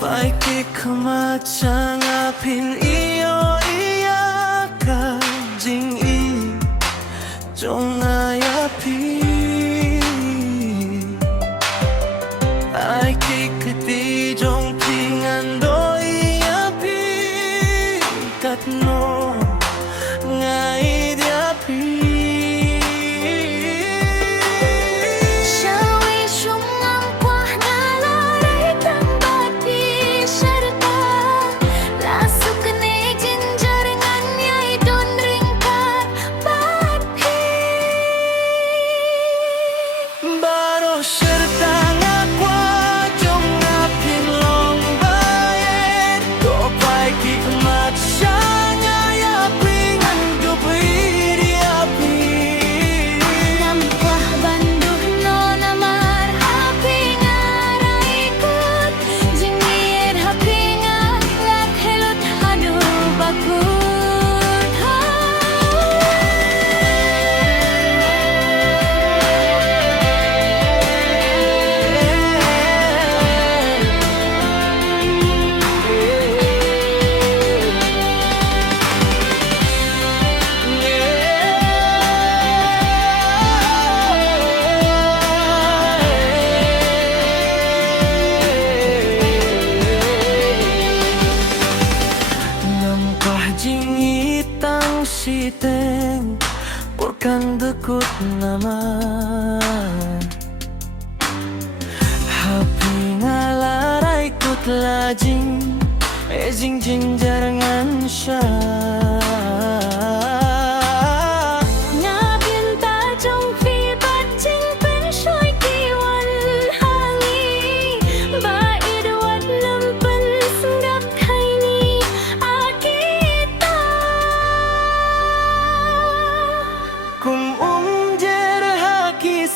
Phải kịch mà chẳng apin iyo iya ka jing i trong ai api ai kịch ti trong pingan do iya pi kat no ngai dia pi. Jingitang siteng porkan dekut nama hapi ngalarai kut lajing jing jing jarangan syah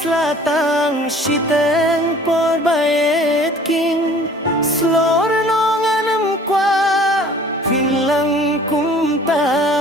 Selatang siteng por bayet king slor nonganem kwa finlang kumta